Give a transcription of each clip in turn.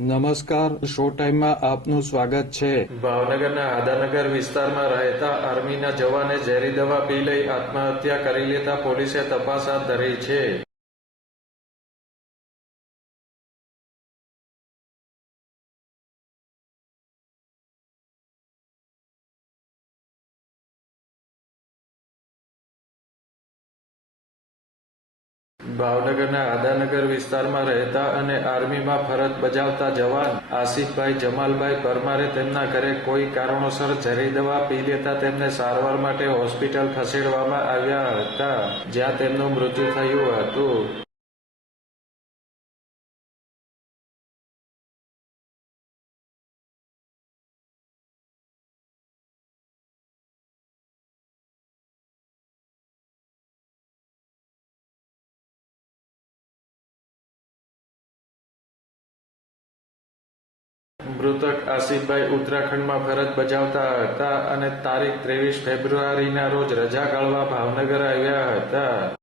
નમસ્કાર, શો ટાઈમમાં આપનું સ્વાગત છે. ભાવનગરના આદાનગર વિસ્તારમાં રહેતા આર્મીના જવાને ઝેરી દવા પી લઈ આત્મહત્યા કરી લેતા પોલીસે તપાસ હાથ ધરી છે. ભાવનગરના આદાનગર વિસ્તારમાં રહેતા અને આર્મીમાં ફરજ બજાવતા જવાન આસિફભાઈ જમાલભાઈ પરમારે તેમના ઘરે કોઈ કારણોસર ઝેરી દવા પી લેતા તેમને સારવાર માટે હોસ્પિટલ ખસેડવામાં આવ્યા હતા, જ્યાં તેમનું મૃત્યુ થયું હતું. મૃતક આસિફભાઈ ઉત્તરાખંડમાં ફરજ બજાવતા હતા અને તારીખ 23 ફેબ્રુઆરીના રોજ રજા ગાળવા ભાવનગર આવ્યા હતા.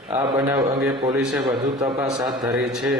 આ બનાવ અંગે પોલીસે વધુ તપાસ હાથ ધરી છે.